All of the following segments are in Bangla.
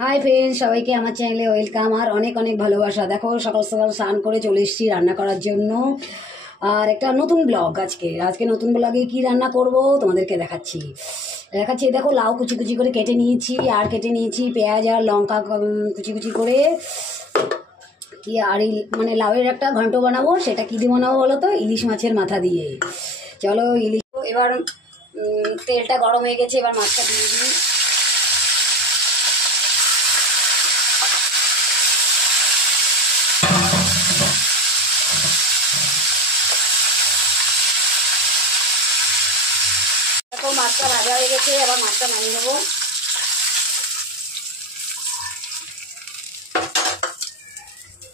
হাই ফ্রেন্ড, সবাইকে আমার চ্যানেলে ওয়েলকাম আর অনেক অনেক ভালোবাসা। দেখো সকাল সকাল স্নান করে চলে এসেছি রান্না করার জন্য। আর একটা নতুন ব্লগ আজকে নতুন ব্লগে কি রান্না করব তোমাদেরকে দেখাচ্ছি। দেখো লাউ কুচি কুচি করে কেটে নিয়েছি, আর কেটে নিয়েছি পেঁয়াজ আর লঙ্কা কুচি কুচি করে। কি আর মানে লাউয়ের একটা ঘন্ট বানাবো, সেটা কী দিয়ে বানাবো বলো তো? ইলিশ মাছের মাথা দিয়ে। চলো ইলিশ, এবার তেলটা গরম হয়ে গেছে, এবার মাছটা দিয়ে দিই। দেখো মাছটা ভাজা হয়ে গেছে, আবার মাছটা নামিয়ে নেবো।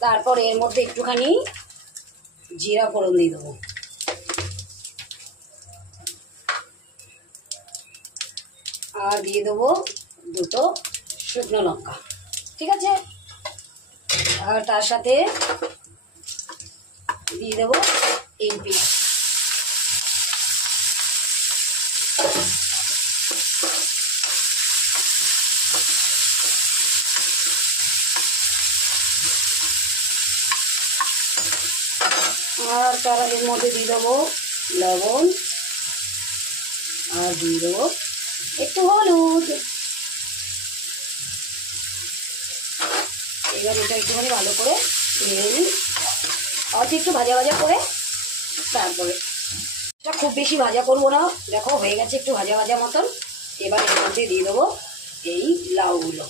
তারপর এর মধ্যে একটুখানি জিরা ফোড়ন দিয়ে দেবো, আর দিয়ে দেবো দুটো শুকনো লঙ্কা, ঠিক আছে। আর তার সাথে দিয়ে দেবো এই পেঁয়াজ। আর তার এর মধ্যে দিয়ে দেবো লবণ, আর দিয়ে দেবো একটু হলুদ। এবার এটা একটুখানি ভালো করে ভেজে নিই, অল্প একটু ভাজা ভাজা করে। তারপরে এটা খুব বেশি ভাজা করবো না, দেখো হয়ে গেছে একটু ভাজা ভাজা মতন। এবার এর মধ্যে দিয়ে দেবো এই লাউগুলো।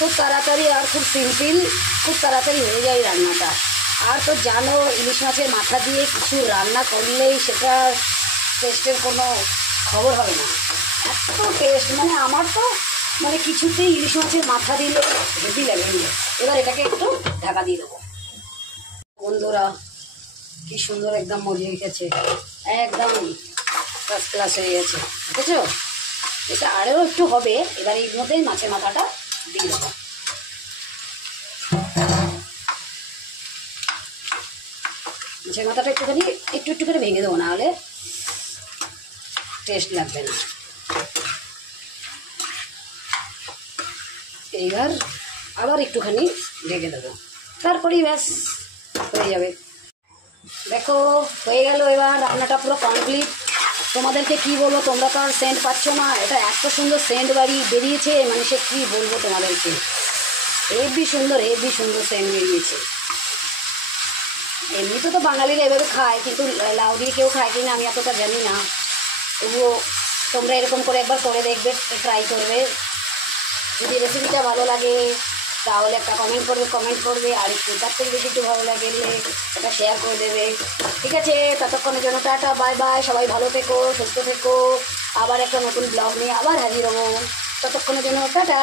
খুব তাড়াতাড়ি আর খুব সিম্পল, খুব তাড়াতাড়ি হয়ে যায় রান্নাটা। আর তো জানো, ইলিশ মাছের মাথা দিয়ে কিছু রান্না করলেই সেটা টেস্টের কোনো খবর হবে না, এত টেস্ট। মানে আমার তো মানে কিছুতেই ইলিশ মাছের মাথা দিলে হেভি লাগে। এবার এটাকে একটু ঢাকা দিয়ে দেবো। বন্ধুরা, কি সুন্দর একদম মজে গেছে, একদম ফার্স্ট ক্লাস হয়ে গেছে, বুঝেছো? এটা আরও একটু হবে। এবার এর মধ্যেই মাছের মাথাটা দিয়ে দেবো। মাছের মাথাটা একটুখানি একটু একটু করে ভেঙে দেবো, না হলে টেস্ট লাগবে না। এইবার আবার একটুখানি ঢেকে দেবো, তারপরেই ব্যাস হয়ে যাবে। দেখো হয়ে গেল, এবার রান্নাটা পুরো কমপ্লিট। তোমাদেরকে কি বলবো, তোমরা তো আর সেন্ট পাচ্ছ না। এটা এত সুন্দর সেন্ট বেরিয়েছে, মানে সে কী বলবো তোমাদেরকে। হেভি সুন্দর সেন্ট বেরিয়েছে। এমনিতে তো বাঙালিরা এভাবে খায়, কিন্তু লাউ দিয়ে কেউ খায় কিনা আমি এতটা জানি না। তবুও তোমরা এরকম করে একবার করে দেখবে, ট্রাই করবে। যদি রেসিপিটা ভালো লাগে তাহলে একটা কমেন্ট করবে, আর একটু তার থেকে বেশি একটু ভালো লাগলে এটা শেয়ার করে দেবে, ঠিক আছে? ততক্ষণের জন্য টাটা, বাই বাই। সবাই ভালো থেকো, সুস্থ থেকো। আবার একটা নতুন ব্লগ নিয়ে আবার হাজির হবো। ততক্ষণের জন্য টাটা।